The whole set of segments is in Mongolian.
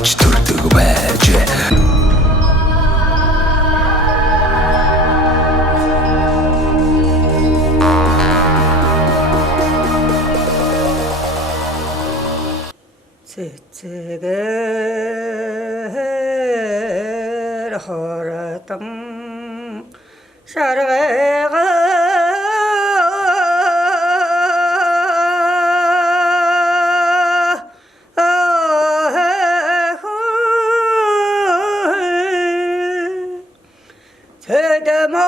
хөвч төрдөг байж цэцэгээр хоратан шаргайгаа цэдэмони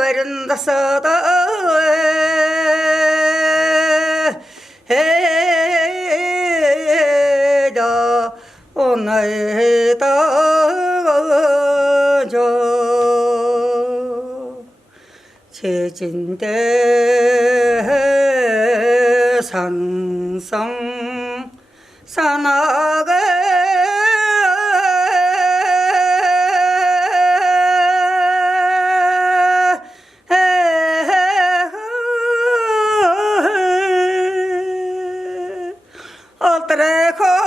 варндасада 오늘도 저 제진대 산성 산악에 어떠래고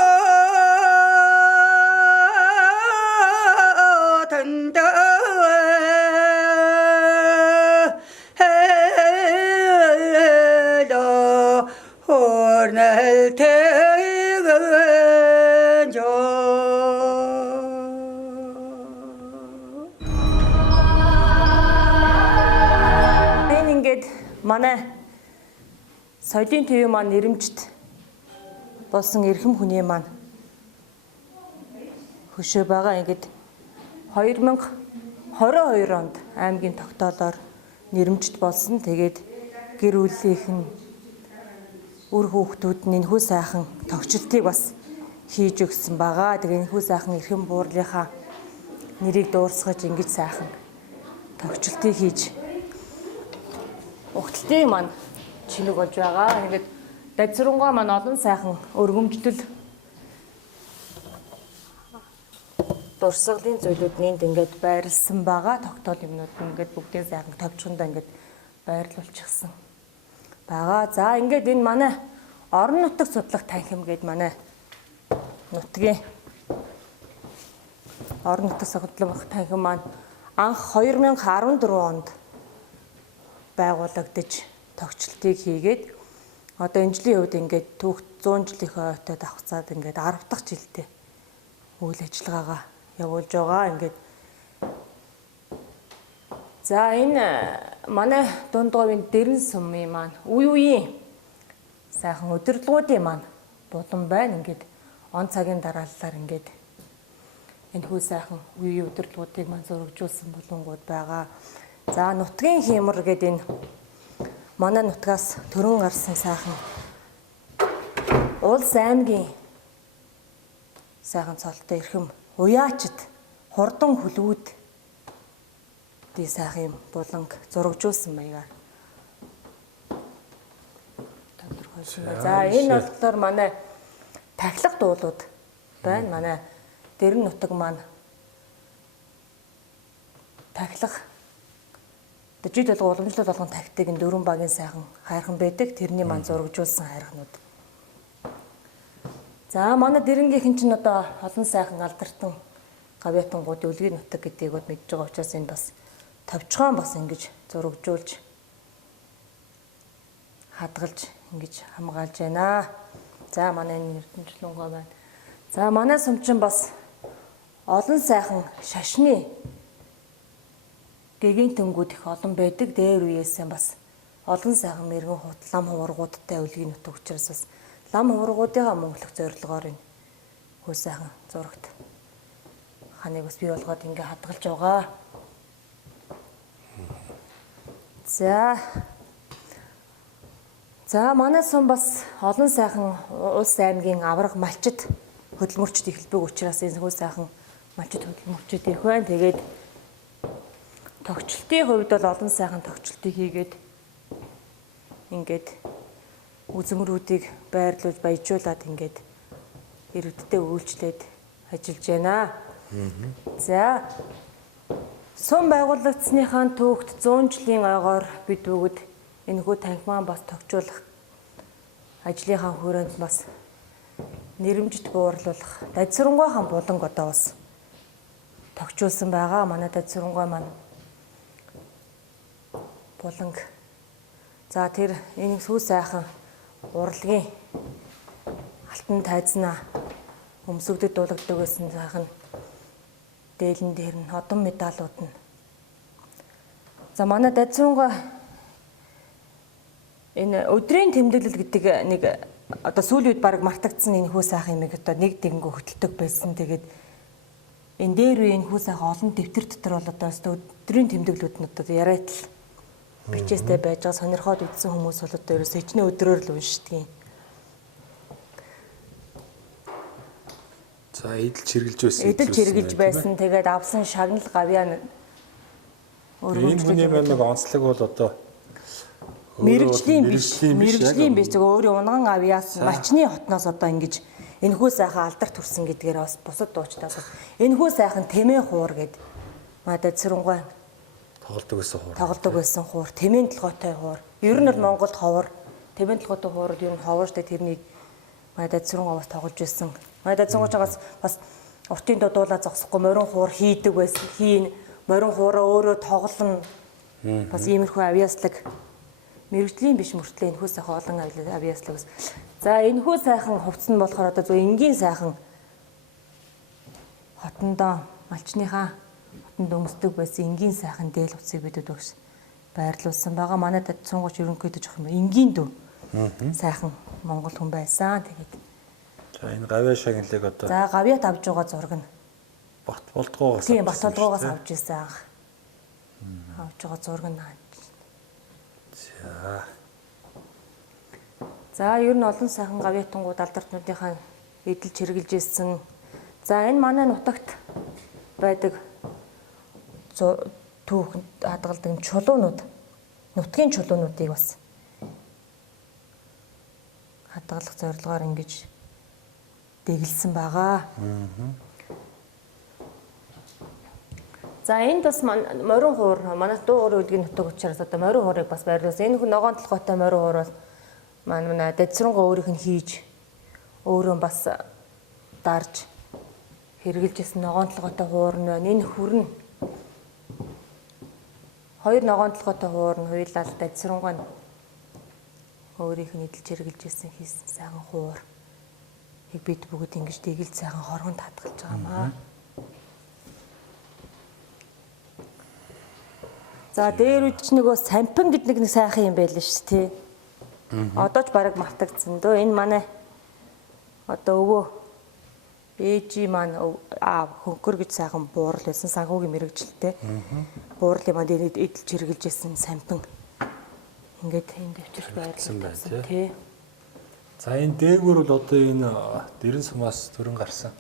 манай соёлын төвийн маань нэрэмжит болсон эрхэм хүний маань хөшөө байгаа. Ингээд 2022 онд аймгийн тогтоолоор нэрэмжит болсон. Тэгээд гэр бүлийнх нь үр хүүхдүүд нь энэхүү сайхан тогтчлтыг бас хийж өгсөн байгаа. Тэгээд энэхүү сайхан эрхэм буурлынхаа нэрийг дуурсгаж ингэж сайхан тогтчлтыг хийж угталтын маань чинэг болж байгаа. Ингээд дадсрунгаа маань олон сайхан өргөмжлөл дурсгалын зүйлүүд нэнд ингээд байрлсан байгаа. Тогтоол юмнууд нь ингээд бүгдийн сайхан товчхондоо ингээд байрлуулчихсан байгаа. За ингээд энэ манай орон нутаг судлах танхим гээд манай нутгийн орон нутаг судлах танхим маань анх 2014 онд байгуулагдаж тогтчлтыг хийгээд одоо энэ жилийн үед ингээд түүх 100 жилийнхээ ойтой давхцаад ингээд 10 дахь жилдээ үйл ажиллагаагаа явуулж байгаа. Ингээд за энэ манай дундгойн дэрэн сумын маань үе үеийн сайхан удирдлагуудын маань булан байна. Ингээд он цагийн дарааллаар ингээд энэ хүү сайхан үе үеийн удирдлагуудыг маань зурагжуулсан булангууд байгаа. За нутгийн хиймэр гэдэг энэ манай нутгаас төрөн гарсан сайхан Улс аймгийн сайхан цолтой эрхэм уяачд хурдан хүлгүүд ди сайхан юм буланг зурагжуулсан маягаар тодорхойлсон байна. За энэ болохоор манай тахилга дуулууд байна. Манай дэрэн нутаг маань тахилга жид бол уламжлал болгон тагтыг энэ дөрвөн багийн сайхан хайрхан байдаг. Тэрний маань зурагжуулсан хайрхнууд. За манай дэрэнгийнхэн чинь одоо олон сайхан алдартан гавьяатангууд өлгийн нутаг гэдгийг бод мэдж байгаа учраас энэ бас товчхон бас ингэж зурагжуулж хадгалж ингэж хамгаалж байна. За манай эрдэмчлэнгой байна. За манай сумчин бас олон сайхан шашны гэгийн тэнгүүд их олон байдаг. Дээр үеэсээ бас олон сайхан мэрэгэн хутлам хуваргуудтай өлгийн нутаг учраас бас лам хуваргуудыгаа мөнгөлөх зорилгоор энэ хөө сайхан зурагт ханыг бас бий болгоод ингээ хадгалж байгаа. За манай сум бас олон сайхан улс аймгийн авраг малчид хөдөлмөрчд эхэлбэг учраас энэ хөө сайхан малчид хөдөлмөрчд их байна. Тэгээд тогтчлтын хувьд бол олон сайхан тогтчлтыг хийгээд ингээд үзмрүүдийг байрлуулж баяжуулаад ингээд иргэдтэй үйлчлээд ажиллаж байна. За сум байгуулагдсныхаа түүхт 100 жилийн ойгоор бид бүгд энэхүү танхимаа бас тогтжуулах ажлынхаа хүрээнд бас нэрэмжит буурлуулах дадсарангуй хаан буланг одоо бас тогтчулсан байгаа. Манай дадсарангуй маань буланг. За тэр энэ сүү сайхан урлагийн алтан тайзнаа өмсөгдөд дуулагддаг байсан сайхан дээлэн дээр нь одон медалууд нь. За манай дадсарангуй энэ өдрийн тэмдэглэл гэдэг нэг одоо сүүлийн үед баг мартагдсан энэ хүү сайхан юм одоо нэг дэнгөө хөтэлдэг байсан. Тэгээд энэ дээр үе энэ хүү сайхан олон дэвтэр дотор бол одоо өдрийн тэмдэглэлүүд нь одоо яриад л бичээстэй байж байгаа сонирхоод үзсэн хүмүүс бол одоо ерөөсөө хичнээн өдрөөр л уншдаг юм. За эдэлж хэрглэж байсан. Эдэлж хэрглэж байсан. Тэгээд авсан шагнал гавьяа энэ хүний маань нэг онцлог бол одоо мэрэгжлийн биш зөв өөрийн унган авьяас мачны хотноос одоо ингэж энэхүү сайхан алдар төрсөн гэдгээр бас бусад дуучдаас энэхүү сайхан тэмээ хуур гэд мадад цэрэнгүй тоглодог байсан хуур тэмээн толгойтой хуур ер нь бол Монголд ховор тэмээн толгойтой хуурууд ер нь ховор штэ тэрнийг мадад цэрэнговоос тоглож байсан мадад цэрэнговоос бас уртын додуулаа зогсохгүй морин хуур хийдэг байсан хийн морин хуураа өөрөө тоглоно бас иймэрхүү авьяаслаг мэрэгжлийн биш мөртлөө энэхүү сайхан олон авьяаслаг. За энэхүү сайхан хувцс нь болохоор одоо зөв энгийн сайхан хотондоо малчныхаа хотонд өмсдөг байсан энгийн сайхан дээл хувцсыг бидэд өгс байрлуулсан байгаа. Манай дадсарангуйч ерөнхийдөө жоох юм энгийн дүү. Сайхан монгол хүн байсан. Тэгээд за энэ гавьяа шагналыг одоо за гавьяат авж байгаа зураг нь бат болдгоогоос тийм бат болдгоогоос авж ирсэн анх. Авж байгаа зураг нь за ер нь олон сайхан гавьяатангууд алдартнуудынхаа эдэлж хэрглэж ирсэн. За энэ манай нутагт байдаг түүхэнд хадгалдаг чулуунууд, нутгийн чулуунуудыг бас хадгалах зорилгоор ингэж дэглэсэн байгаа. За энд бас морин хуур манай дуу өр үлгийн нутаг учраас одоо морин хуурыг бас байрлуулсан. Энэ хүн ногоон толгойтой морин хуур бол манай дадсарангуй өөрийнх нь хийж өөрөө бас дарж хэрглэжсэн ногоон толгойтой хуур нь байна. Энэ хүрн хоёр ногоон толгойтой хуур нь хуйлал дадсарангуй өөрийнх нь эдэлж хэрглэжсэн хийсэн сайхан хуур. Бид бүгд ингэж дэгэлж сайхан хоргонд хадгалж байгаа маа. За дээр үуч нөгөө сампин гэдэг нэг сайхан юм байл ш тий. Одоо ч бараг мартагдсан дөө. Энэ манай одоо өвөө ээжи маань хөнгөр гэж сайхан буурал байсан санхүүгийн мэрэгжилтэй. Буурал маань эдэлж хэрглэжсэн сампин. Ингээд энэ дэвчрч байрлуулсан тий. за энэ дээгүүр бол одоо энэ дэрэн сумаас төрөн гарсан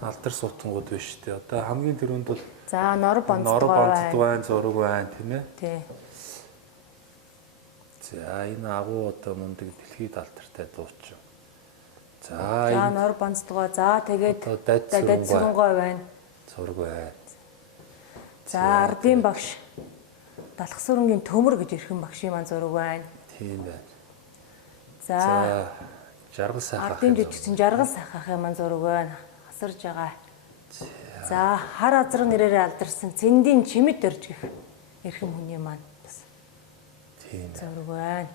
алдар суутангууд биш тий. Одоо хамгийн түрүүнд бол за нор бонцдгой зураг байна тийм ээ. Тий. За энэ агуу одоо мундаг дэлхийд алдартай дуучин. За нор бонцдгой за тэгээд дадсарангуй байна. зураг байна. За ардын багш Далхасүрэнгийн төмөр гэж ирхэн багшийн маань зураг байна. Тийм байна. За жаргал сайхан ардын жижигсэн жаргал сайхахын маань зураг байна. Асарж байгаа. За хар азар нэрээр алдарсан цэндийн чимэд дөрж гэх эрхэм хүний маань бас тийм зураг байна.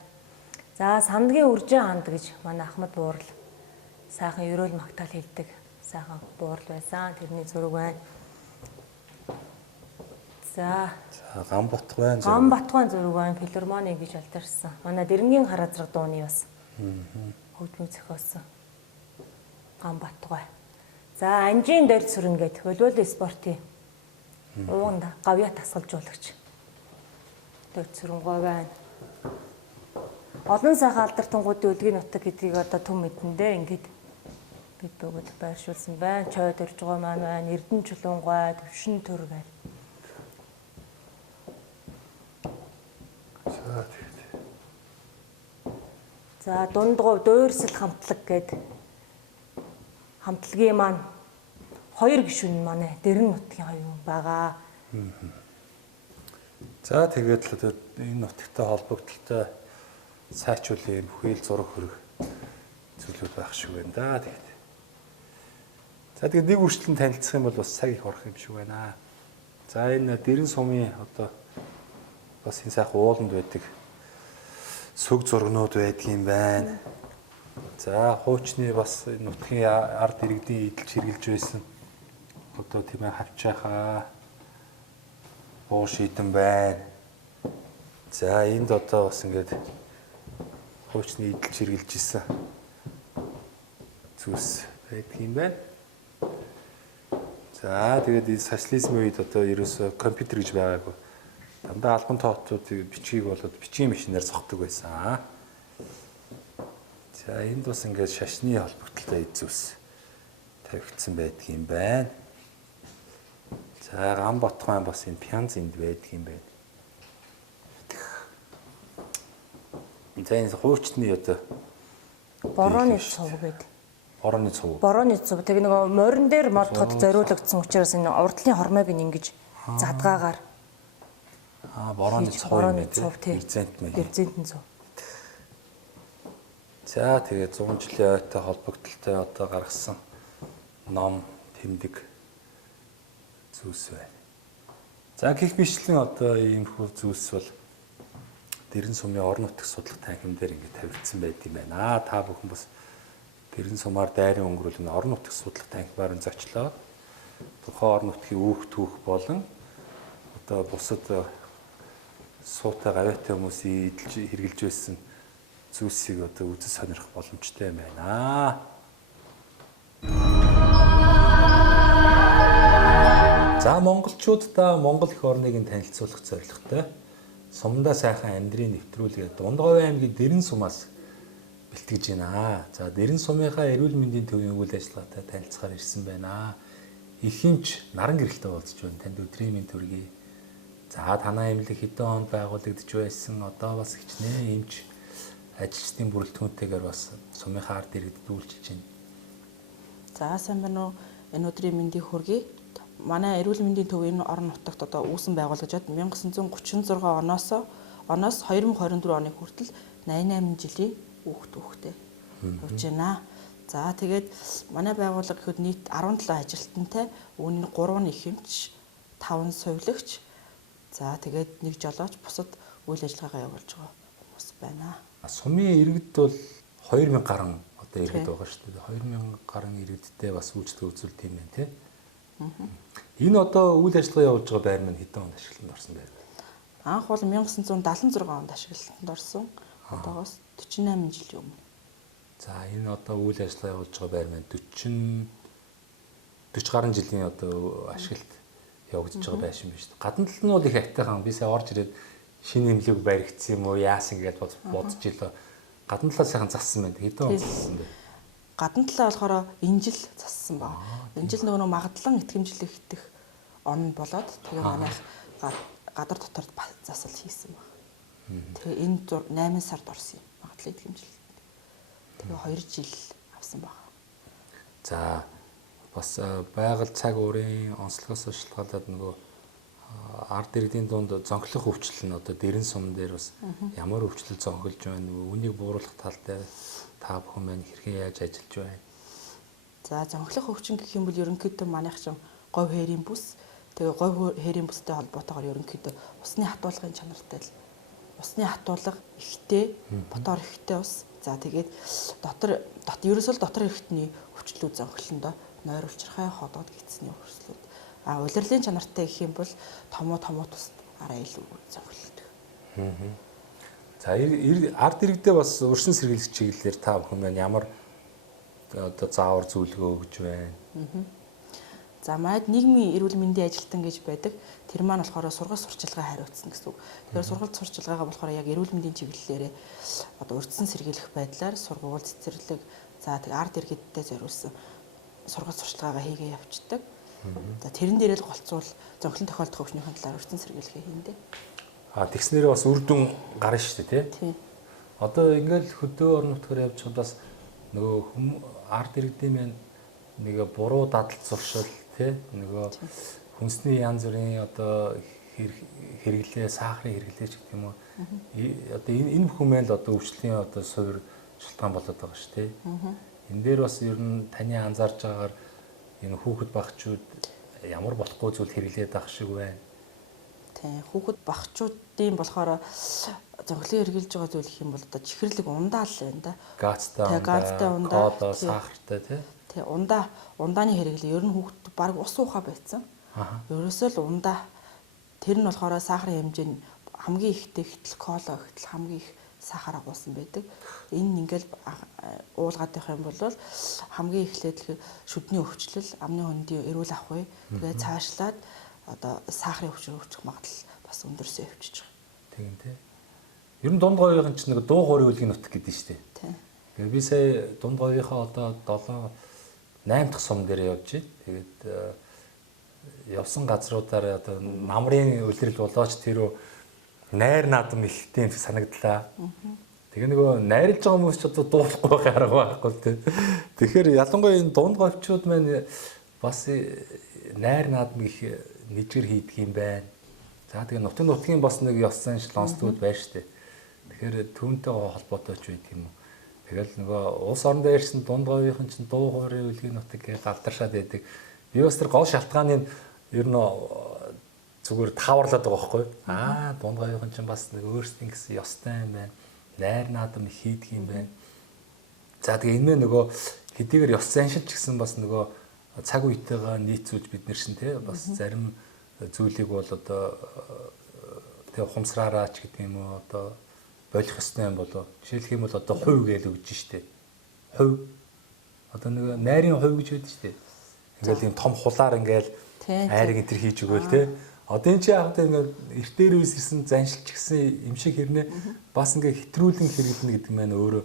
За сандгийн үржин ханд гэж манай Ахмад буурал сайхан ерөөл магтаал хэлдэг сайхан буурал байсан. Тэрний зураг байна. За Гамбат байна. Гамбатгайн зураг байна. Филармони гэж алдарсан. Манай Дэрэнгийн хар азраг дууны бас хөгжмийн зохиосон Гамбатгай. За анжийн дорь сүрэн гээд волейбол спортын ууганд гавьяа тасгалжуулагч дорь сүрэнгой байна. Олон сайхан алдартангуудын үлгийн нутаг гэдгийг одоо түн мэдэндээ ингээд бид бүгд байршуулсан байна. Чой дөржгой маань байна. Эрдэнэ чулуунгой, төвшин төр гээд. За дундгов дуурсал хамтлаг гээд хамтлагийн маань хоёр гишүүн манай дэрэн нутгийн хоёр байгаа. За тэгээд л энэ нутагтай холбогдлолтой сайжруулах юм бүхэл зураг хөрөх зүйлүүд байх шиг байна да. Тэгээд. За тэгээд нэг үрчлэн танилцах юм бол бас цаг их орох юм шиг байна. За энэ дэрэн сумын одоо бас энэ сайхан ууланд байдаг сүг зургнууд байдгийн байна. За хуучны бас нутгийн ард иргэдийн эдэлж хэрглэж байсан одоо тийм ээ хавчаахаа буу шийдэн байна. За энд одоо бас ингээд хуучны эдэлж хэрглэж исэн зүйлс байдгийн байна. За тэгээд энэ социализмын үед одоо ерөөсө компьютер гэж байгаагүй. Дандаа албан тоотуудыг бичгийг болоод бичгийн машинаар зогтдог байсан. За энд бас ингээд шашны холбогдлолтой эзүүс тавигдсан байдгийн байна. За гам ботгоон бас энэ пянз энд байдгийн байна. За энэ хуучны одоо Борооны цуг гэдэг. Борооны цуг. Борооны цуг. Тэг нөгөө морин дээр модход зориулагдсан учраас энэ урдлын хормойг ингэж задгаагаар Борооны цуг тийм. Эрзэнтэн цуг. За тэгээд 100 жилийн ойтой холбогдлолтой одоо гаргасан ном тэмдэг зүйлс байна. За гих бичлэн одоо иймэрхүү зүйлс бол Дэрэн сумын орон нутгийн судлах танхим дээр ингээд тавигдсан байт юм байна. Та бүхэн бас Дэрэн сумаар дайрын өнгөрүүл нь орон нутгийн судлах танхимаар нь зочлоод тухайн орон нутгийн үүх түүх болон одоо бусад суутай гавьяатай хүмүүсийн эдэлж хэрглэж байсан зүйлсийг одоо үзэж сонирхох боломжтой юм байна. За монголчуудаа Монгол эх орныг танилцуулах зорилготой Сумдаа сайхан амьдрын нэвтрүүлгээ Дундгавь аймгийн Дэрэн сумаас бэлтгэж байна. За Дэрэн сумынхаа эрүүл мэндийн төвийн үйл ажиллагаатай танилцахаар ирсэн байна. Ихэнч наран гэрэлтэй уулзж байна. Танд өдрийн мэнд төргий. За танаа эмнэлэг хэдэн онд байгуулагдж байсан. Одоо бас хичнээн эмч ажилчдын бүрэлдэхүүнтэйгээр бас сумынхаа ард иргэдэд үйлчилж байна. За сайн байна уу? Энэ өдрийн мэндийг хүргэе. Манай эрүүл мэндийн төвийн орон нутагт одоо үүсэн байгуулагдаад 1936 оноос 2024 оны хүртэл 88 жилийн хүүхдтэй явж байна. За тэгээд манай байгууллага гэхэд нийт 17 ажилтнтай, үүний 3 нь ихэмч, 5 нь сувилагч. За тэгээд нэг жолооч бусад үйл ажиллагаагаа явуулж байгаа хүмүүс байна. Сумын иргэд бол 2000 гаруй одоо иргэд байгаа шүү дээ. 2000 гаруй иргэдтэй бас үйлчлэг үзүүлдэг юм байна тий. Энэ одоо үйл ажиллагаа явуулж байгаа байр маань хэдэн онд ашиглалтанд орсон байв? Анх бол 1976 онд ашиглалтанд орсон. Одоогоос 48 жилийн өмнө. За энэ одоо үйл ажиллагаа явуулж байгаа байр маань 40 гаруй жилийн одоо ашиглалт явагдаж байгаа байшин байна шүү дээ. Гадна тал нь бол их айтайхан би сая орж ирээд шинэ нэмлэг баригдсан юм уу яасан гэдээ бодож илээ. Гадна талаа сайхан зассан байна. Хэдэн он зассан бэ? Гадна талаа болохоор энэ жил зассан баг. Энэ жил нөгөө магадлан итгэмжлэх идэх он болоод тэгээ манайх гадар дотор засал хийсэн баг. Тэгээ энэ 8 сард орсон юм. Магадлан итгэмжлэлт. Тэгээ 2 жил авсан баг. За бас байгаль цаг уурын онцлогоос шалтгаалаад нөгөө ард иргэдийн дунд зонхлох өвчлөл нь одоо Дэрэн сум дээр бас ямар өвчлөл зонхолж байна вэ? Үнийг бууруулах талтай та бүхэн маань хэрхэн яаж ажиллаж байна? За зонхлох өвчин гэх юм бол ерөнхийдөө манайх чинь говь хээрийн бүс. Тэгээ говь хээрийн бүстэй холбоотойгоор ерөнхийдөө усны хатуулгын чанартай л усны хатуулга ихтэй, ботор ихтэй ус. За тэгээд ерөөсөө дотор эрхтний өвчлүүд зонхлондоо нойр улчирхай ходоод гисний өвчлүүд. Улирлын чанартай гэх юм бол томоо тус арай илүү зонхлдог. За ард иргэдээ бас өршин сэргийлэх чиглэлээр та бүхэн маань ямар одоо заавар зөвлөгөө өгж байна? За манайд нийгмийн эрүүл мэндийн ажилтан гэж байдаг. Тэр маань болохоор сургалт сурчилгаа хариуцсан гэсэн үг. Тэгэхээр сургалт сурчилгаагаа болохоор яг эрүүл мэндийн чиглэлээрээ одоо урьдчилан сэргийлэх байдлаар сургууль цэцэрлэг за тэг ард иргэдтэй зориулсан сургалт сурчилгаагаа хийгээ явцдаг. За тэрэн дээрээ л голцвол зонхлон тохиолдох өвчнийхэн талаар урьдчилан сэргийлэхээ хийндэ. Тэгснээрээ бас үр дүн гарна шүү дээ тий. Одоо ингээл хөдөө орон нутгаар явж байгаа бас нөгөө ард иргэдийн маань нэг буруу дадал зуршил тий нөгөө хүнсний янз бүрийн одоо хэрэглээ, сахарын хэрэглээ ч гэх юм уу. Одоо энэ бүхэн л одоо өвчлөлийн одоо суур шалтгаан болоод байгаа шүү дээ. Энэ дээр бас ер нь таны анзаарж байгаагаар энэ хүүхэд багчууд ямар болохгүй зүйл хэрэглээд байх шиг байна. Тийм хүүхэд багчуудын болохоор зөнхлөө хэрглэж байгаа зүйл гэх юм бол одоо чихэрлэг ундаа л байна да. Газтай ундаа, кодо, сахартай тий. Ундааны хэрэглээ ер нь хүүхэд баг ус уухаа байсан. Ерөөсөө л ундаа тэр нь болохоор сахарын хэмжээ нь хамгийн ихтэй гэтэл кола гэтэл хамгийн их сахар агуулсан байдаг. Энэ ингээл уулгаад байх юм бол хамгийн эхлээд шүдний өвчлөл, амны хөндийн эрүүл ахуй тэгээ цаашлаад одоо сахарын өвчин үүсэх магадлал бас өндөрсөө явчихж байгаа. Тийм тий. Ер нь дунд говийн чинь нэг дуу хоорын үлгийн нутг гэдэг нь шүү дээ. Тийм. Тэгээ би сая дунд говийнхаа одоо 8 дахь сум дээр явж байна. Тэгээд явсан газруудаар одоо намрын үлрэл болооч тэр найр наадам ихтэй юм санагдлаа. Тэгээ нөгөө найрлж байгаа хүмүүс ч одоо дуулахгүй байх арга байхгүй тий. Тэгэхээр ялангуяа энэ дунд говьчууд маань бас найр наадам их нэжгэр хийдэг юм байна. За тэгээ нутгийн бас нэг ёс заншил онцлогуд байна шүү дээ. Тэгэхээр түүнтэй холбоотой ч байдаг юм уу. Тэгэл нөгөө улс орон дээр ирсэн дунд говийн чинь дуу хоорын үлгийн нутаг гэж алдаршаад байдаг. Би бас тэр гол шалтгааныг ер нь зүгээр тааварлаад байгаа байхгүй. Дунд говийн чинь бас нэг өөрсдийн гэсэн ёстой юм байна. Найр наадам их хийдэг юм байна. За тэгээ энэ нөгөө хэдийгээр ёс заншилч гэсэн бас нөгөө цаг үетэйгээ нийцүүлж бид нэр шин тий бас зарим зүйлийг бол одоо тэг ухамсараараа ч гэдэг юм уу одоо болох ёстой юм болоо. Жишээлх юм бол одоо хувь гэж өгж штэ. Хувь одоо нэг найрын хувь гэж байдаг штэ. Ингээл юм том хулаар ингээл айрыг энэ төр хийж өгөөл тий. Одоо энэ чи яг ингээд эрт дээр үс ирсэн заншилч гэсэн юм шиг хэрнээ бас ингээд хэтрүүлэн хэрэглэнэ гэдэг маань өөрөө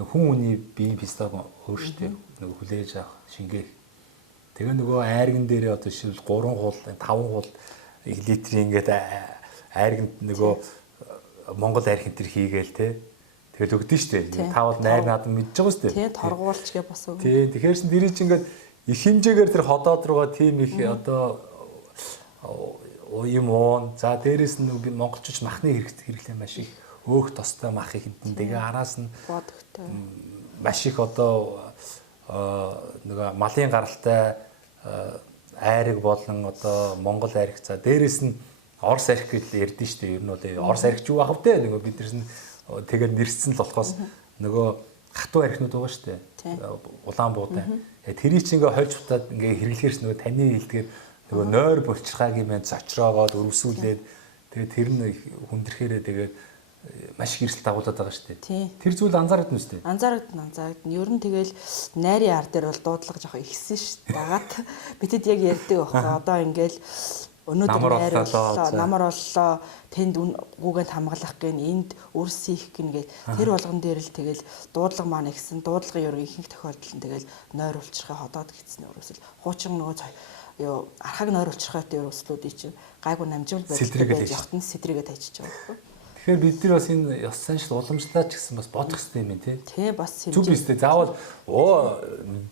хүн хүний биеийн физиологи өөр штэ. Нөгөө хүлээж авах шингээх. Тэгээ нөгөө айрган дээрээ одоо жишээл 3 хул 5 хул литрийн ингээд айрганд нөгөө Монгол айрх энэ төр хийгээл те. Тэгэл өгдөн штэ. Та бол найр наадам мэдж байгаа штэ. Тий, торгуулч гэ бас өгнө. Тий, тэгэхээр чин дэрий чи ингээд их хэмжээгээр тэр ходоод руугаа тийм их одоо юм уун. За дээрэс нь монголчууд махны хэрэглээ маш их өөх тостой мах их хэдэн. Тэгээ араас нь бодогтой. Маш их одоо нөгөө малын гаралтай айрыг болон одоо монгол айрх за дээрэс нь орс арх гэж ярьдэн шүү дээ. Ер нь бол орс арх ч юу ах вэ? Нөгөө бид нэрс нь тэгээд нэрссэн л болохоос нөгөө хатуу архинууд байгаа шүү дээ. Улаан буудай. Тэрийг чи ингээ хольж бутаад ингээ хэрэглэхэрс нөгөө таны хэлдгээр нөгөө нойр булчирхаагийн мэд зочроогоод өрөвсүүлээд тэгээд тэр нь хүндрэхээрээ тэгээд маш их эрсдэл дагуулдаг байгаа шүү дээ. Тэр зүйл анзаардаг нүстэй. Анзаардаг. Ер нь тэгэл найрын ар дээр бол дуудлага жоох ихсэн шүү дээ. Дагаад битэд яг ярьдаг байхгүй. Одоо ингээл өнөөдөр найр боллоо, намар боллоо, тэнд гүгэнд хамгаалах гэн энд өрс хийх гин гээд тэр болгон дээр л тэгэл дуудлага маань ихсэн. Дуудлагын ер нь ихэнх тохиолдолд нь тэгэл нойр улчирхай ходоод гисний өрөөсөл хуучин нөгөө юу архаг нойр улчирхайтай өрөөслүүдийн чинь гайгүй намжил байж явахтан сэтрийгээ тайчиж байгаа байхгүй. Тэгэхээр бид нар бас энэ ёс заншил уламжлаач гэсэн бас бодох хэрэгтэй юм тий. Тий бас зүг биз дээ. Заавал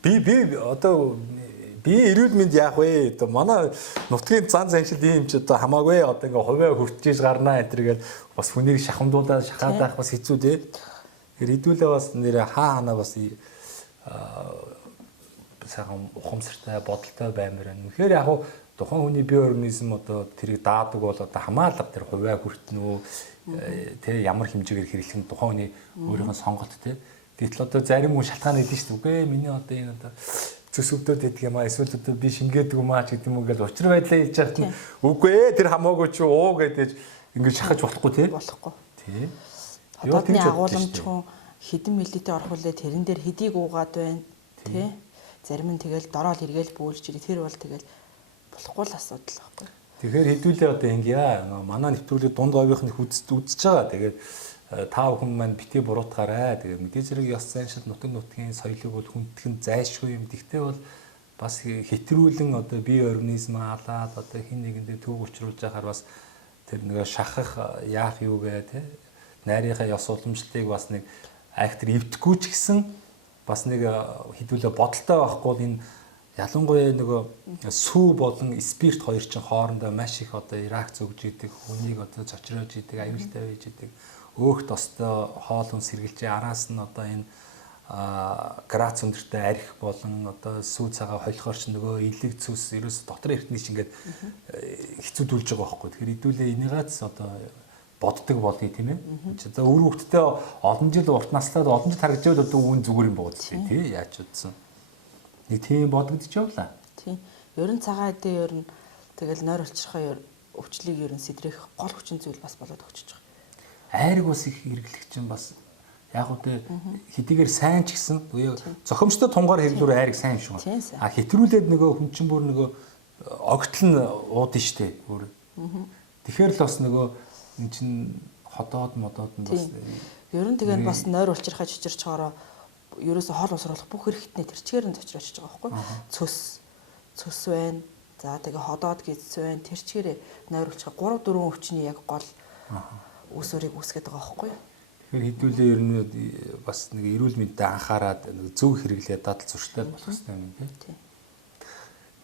би одоо би эрүүл мэнд яах вэ? Одоо манай нутгийн зан заншил ийм ч одоо хамаагүй одоо ингээ хувиа хүртэж гарнаа энэ төргээл бас хүнийг шахамдуулаад шахаад байх бас хэцүү тий. Тэгэхээр хэдүүлээ бас нэр хаана бас сайхан ухамсартай бодолтой баймаар байна. Тэгэхээр яг хуу тухайн хүний бие организм одоо тэрийг даадаг бол одоо хамаалга тэр хувиа хүртэн үү тэ ямар хэмжээгээр хэрэглэх нь тухайн хүний өөрийнхөө сонголт тэ. Гэтэл одоо зарим хүн шалтгаан өгдөн шүү дээ. Үгүй миний одоо энэ одоо зөвсөвдөд идэх юм аа эсвэл одоо би шингээдэг юм аа ч гэдэг юм уу гэж учир байдлаа хэлж яхад нь үгүй тэр хамаагүй ч уу гэдэг ингэж шахаж болохгүй тэ. Болохгүй. Тий. Хотодны агуулмч хүн хэдэн миллилитр орох үлээ тэрэн дээр хэдийг уугаад байна тэ. Зарим нь тэгэл дороод эргээл бөөлж ирээ тэр бол тэгэл болохгүй л асуудал байхгүй. Тэгэхээр хэдүүлээ одоо ингэя манай нэвтрүүлэг дунд говийнх нь үзэж байгаа. Тэгээд та бүхэн маань битгий буруутгаарай. Тэгээд мэдээ зэрэг ёс заншил нутгийн соёлыг бол хүндхэн зайлшгүй юм. Тэгтээ бол бас хэтрүүлэн одоо бие организм халаад одоо хин нэгэндээ төв учруулж байхаар бас тэр нэг шахах яах юу гэ тэ найрынхаа ёс уламжлалыг бас нэг айхтар эвдэхгүй ч гэсэн бас нэг хэдүүлээ бодолтой байхгүй бол энэ ялангуяа нөгөө сүү болон спирт хоёр чинь хоорондоо маш их одоо реакц өгж идэг, хүнийг одоо зочроож идэг, аюултай байж идэг. Өөхт остой хоол хүнс хэрглэж араас нь одоо энэ грац өндөртэй арх болон одоо сүү цагаа холихоор ч нөгөө илэг цус ерөөс дотор эртний чинь ингээд хэцүүдүүлж байгаа байхгүй. Тэгэхээр хэдүүлээ энийгээс одоо боддог болъё тийм ээ. За өр хөвгтдээ олон жил урт наслаад олон жил харагдж байвал одоо үн зүгээр юм бод тий. Яаж утсан. Нэг тийм бодогдож явлаа. Тийм. Ер нь цагаан эдээ ер нь тэгэл нойр олчихоо өвчлийг ер нь сэдрэх гол хүчин зүйл бас болоод өгчөж байгаа. Айраг ус их хэрэглэх чинь бас яг үгүй хэдийгээр сайн ч гэсэн зохимжтой тунгаар хэрэглүүр айраг сайн юм шиг байна. А хэтрүүлээд нөгөө хүн чинь бүр нөгөө огтл нь уудын штэ бүр. Тэгэхээр л бас нөгөө эн чин ходоод модоод нь бас ер нь тэгээ бас нойр улчирхаж чичирч чоороо ерөөсө хоол усруулах бүх хэрэгтнээ тэрчгээр нь зочроочж байгаа байхгүй. Цөс байна. За тэгээ ходоод гидс байна. Тэрчгээр нойр улчирхаа 3 4 өвчний яг гол үсвэрийг үүсгэж байгаа байхгүй. Тэгэхээр хэдүүлээ ер нь бас нэг эрүүл мэндэд анхаарад зөв хэрэглээ дадал зуршлаад болох хэрэгтэй юм тийм.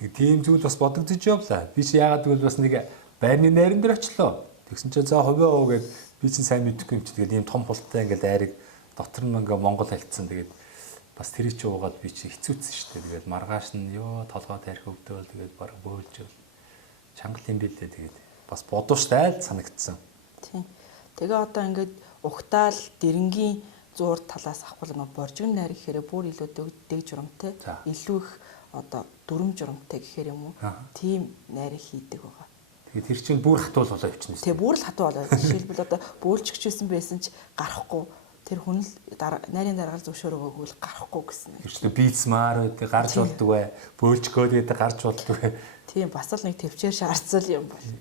Нэг тийм зүйл бас бодогдож явлаа. Би чи яагаад гэвэл бас нэг байрны найран дээр очлоо. Тэгсэн чинь за хувиа уу гэд би чинь сайн мэдэхгүй юм чи тэгээд ийм том хулттай ингээд айрыг дотор нь ингээ Монгол хэлцсэн тэгээд бас тэр чи уугаад би чи хэцүүцсэн шүү дээ. Тэгээд маргааш нь ёо толгой тарих өвдөөл тэгээд баг бөөлж чангал юм билээ тэгээд бас бодууштай айл санагдсан. Тийм. Тэгээ одоо ингээд ухтаал дэрэнгийн зуур талаас авахгүй нэг боржигн найр гэхээр бүр илүү дэг журамтай илүү их одоо дүрм журамтай гэхээр юм уу тийм найр хийдэг байгаа. Тэгээ тэр чинь бүр хатуул болоо явчихна. Тэгээ бүр л хатуул болоо. Жишээлбэл одоо бөөлжчихсэн байсан ч гарахгүй тэр хүн л найрын даргаал зөвшөөр өгөөгөл гарахгүй гэсэн. Тэр чинь бийцмаар байдаг гарч болдог бай. Бөөлжгөөд гэдэг гарч болдог бай. Тийм бас л нэг төвчээр шаардсан юм байна.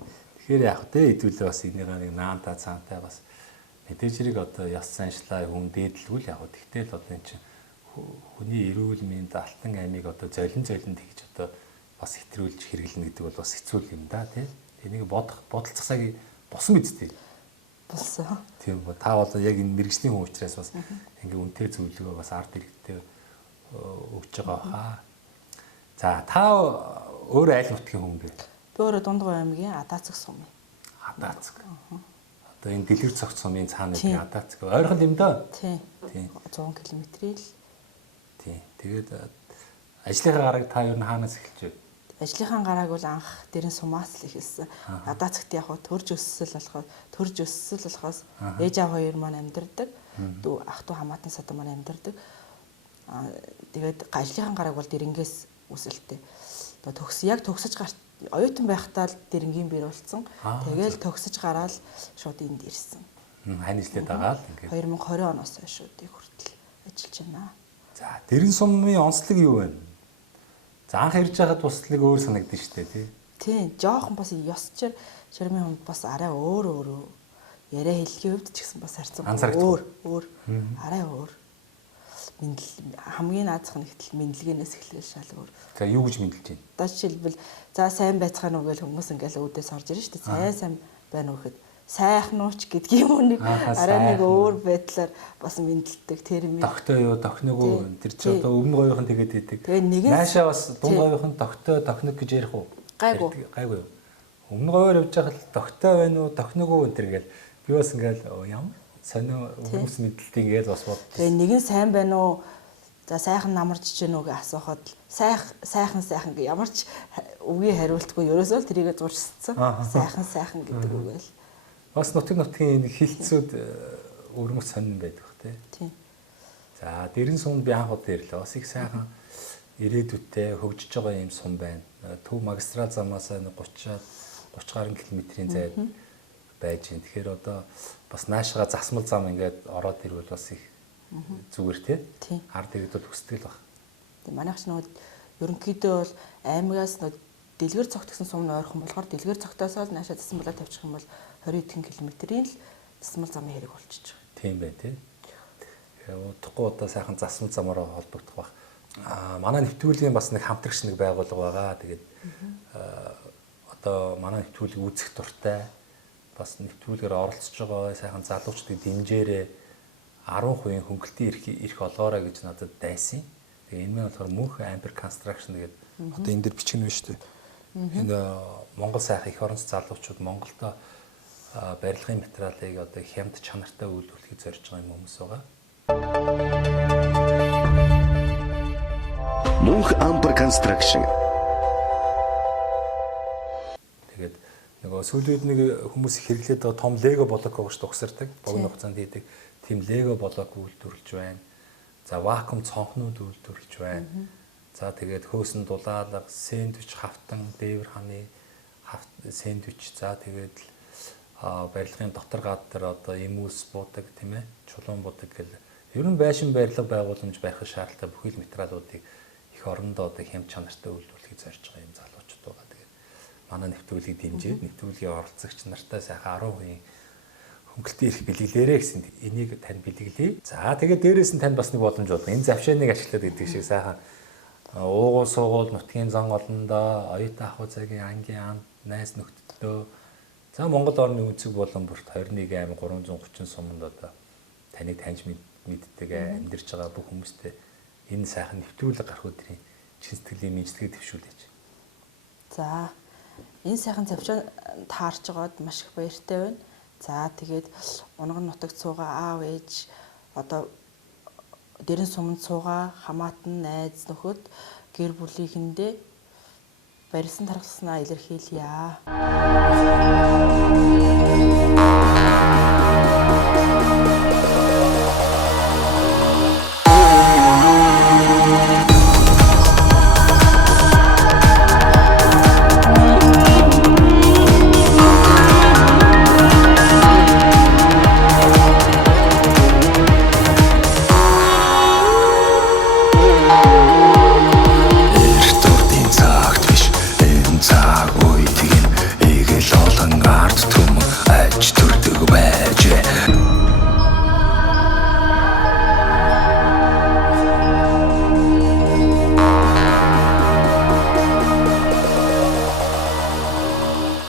Тэгэхээр яг тэ хэдүүлээ бас энийг нэг наанта цаантай бас мэдээж хэрэг одоо яс заншлаа хүн дээдлгүй л яг гоо тэгтэл одоо эн чинь хүний эрүүл мэнд алтан аймыг одоо золин тэгж одоо бас хэтрүүлж хэрэглэнэ гэдэг бол бас хэцүү юм да тий. Энийг бодолцох цагийг босон бидтэй. Болсон. Тийм ба та бол яг энэ мэрэгжлийн хүн учраас бас ингээ үнэтэй зөвлөгөө бас ард иргэдэд өгч байгаа хаа. За та өөр айл нутгийн хүн бэ? Би өөрөө Дундгой аймгийн Адаацэг сум. Адаацэг. Одоо энэ дэлгэр цогц сумын цаана байдаг Адаацэг. Ойрхон юм да. Тийм. 100 км-ийн л. Тийм. Тэгээд ажлынхаа гараг та ер нь хаанаас эхэлж вэ? Ажлынхаа гарааг бол анх дэрэн сумаас л эхэлсэн. Адаацэгт яг төрж өссөн болохоос ээж аав хоёр маань амьдардаг. Дүү ах トゥ хамаатан садан маань амьдардаг. Тэгээд ажлынхаа гарааг бол дэрэнгээс үсэлтэй. Одоо төгсөж гарч оюутан байхдаа л дэрэнгийн бэр болсон. Тэгээл төгсөж гараад шууд энд ирсэн. Хань ижлээд байгаа л ингээд 2020 оноос хойш шууд хүртэл ажиллаж байна. За дэрэн сумын онцлог юу вэ? За анх ирж байхад бас нэг өөр санагдсан шүү дээ тий. Тийм, жоохон бас ёсчээр ширмийн хүнд бас арай өөр яриа хэлхийн хувьд ч гэсэн бас харьцан өөр арай өөр. Хамгийн наазах нь ихтэл мэдлэгээс эхлээл шал өөр. За юу гэж мэдлэж байна? Одоо жишээлбэл за сайн байцгаана уу гэж хүмүүс ингээл үүдээс орж ирж шүү дээ. Сайн байна уу гэхэд сайхан ууч гэдгийг үнийг арай нэг өөр байдлаар бас мэдлдэг термин. Догтой юу, дохног уу? Тэр чи одоо өвн гоёхон тэгээд идэг. Тэгээ нэгэн наашаа бас дун гоёхон догтой, дохног гэж ярих уу? Гайгүй. Өвн гоёор явж байхад догтой байна уу, дохног уу энэ гэл би бас ингээл ямар сонио хүмүүс мэдлэлтийг ингээл бас бод. Тэгээ нэгэн сайн байна уу? За сайхан намарч гэнэ үгээ асуухад сайхан гэ ямар ч үгийн хариултгүй ерөөсөө л тэрийгэ зуршсан. Сайхан гэдэг үгээл. Бас нутгийн хилцүүд өрмөц сонин байдаг тий. Тийм. За дэрэн сумд би анх удаа ирлээ. Бас их сайхан ирээдүйтэй хөгжиж байгаа юм сум байна. Төв магистрал замаас 30 гаруй км-ийн зайд байж байна. Тэгэхээр одоо бас наашгаа засмал зам ингээд ороод ирвэл бас их зүгээр тий. Ард иргэд бол хүсдэг л баг. Тийм манайх ч ерөнхийдөө бол аймагаас дэлгэр цогт гэсэн сум ойрхон болохоор дэлгэр цогтоос л наашаа засмалаа тавьчих юм бол 20 км-ийн л засмал замын хэрэг болчихж байгаа. Тийм бай тий. Удахгүй одоо сайхан засмал замаараа холбогдох баг. Манай нэвтрүүлгийн бас нэг хамтрагч нэг байгууллага байгаа. Тэгээд одоо манай нэвтрүүлгийг үзэх дуртай бас нэвтрүүлгээр оролцож байгаа сайхан залуучдыг дэмжээрээ 10% хөнгөлтийн эрх олгоорой гэж надад дайсан. Тэгээ энэ нь болохоор мөнх Amber Construction гэдэг Одоо энэ дэр бичгэн байна шүү дээ. Энэ Монгол сайхан их орон залуучууд Монголдо барилгын материалыг одоо хямд чанартай үйлдвэрлэхийг зорж байгаа юм хүмүүс байгаа. Мөнх Ампер Construction. Тэгээд нөгөө сүүлийн үед нэг хүмүүс хэрэглээд байгаа том лего блок гэж дугсардаг. Богино хугацаанд хийдэг. Тийм лего блок үйлдвэрлэж байна. За вакуум цонхнууд үйлдвэрлэж байна. За тэгээд хөөсөн дулаалга, сэндвич хавтан, дээвэр ханы сэндвич. За тэгээд барилгын дотор гад дээр одоо эмүүс буудаг тийм ээ, чулуун буудаг гэл ер нь байшин барилга байгууламж байх шаардлагатай бүхэл материалуудыг их орондоо одоо хямд чанартай үйлдвэрлэхийг зорж байгаа юм залуучууд байгаа. Тэгээд манай нэвтрүүлгийг дэмжиж нэвтрүүлгийн оролцогч нартай сайхан 10% хөнгөлтийн эрх бэлгэлээрэ гэсэн энийг тань бэлгэлье. За тэгээд дээрээс нь танд бас нэг боломж болго. Энэ завшааныг ашиглаад гэдэг шиг сайхан уугуул суугуул нутгийн зан олондоо оюутан ахуй цагийн ангийн анд найз нөхдөдөө за Монгол орны үнцэг болон бүрт 21 аймаг 330 суманд одоо таныг таньж мэддэг амьдарч байгаа бүх хүмүүстээ энэ сайхан нэвтрүүлэг гарах өдрийн чин сэтгэлийн мэдлэгээ төвшүүлж. За энэ сайхан завшаан таарч байгаад маш их баяртай байна. За тэгээд унган нутагт суугаа аав ээж одоо дэрэн суманд суугаа хамаатан найз нөхөд гэр бүлийнхэндээ барьсан тархснаа илэрхийлье.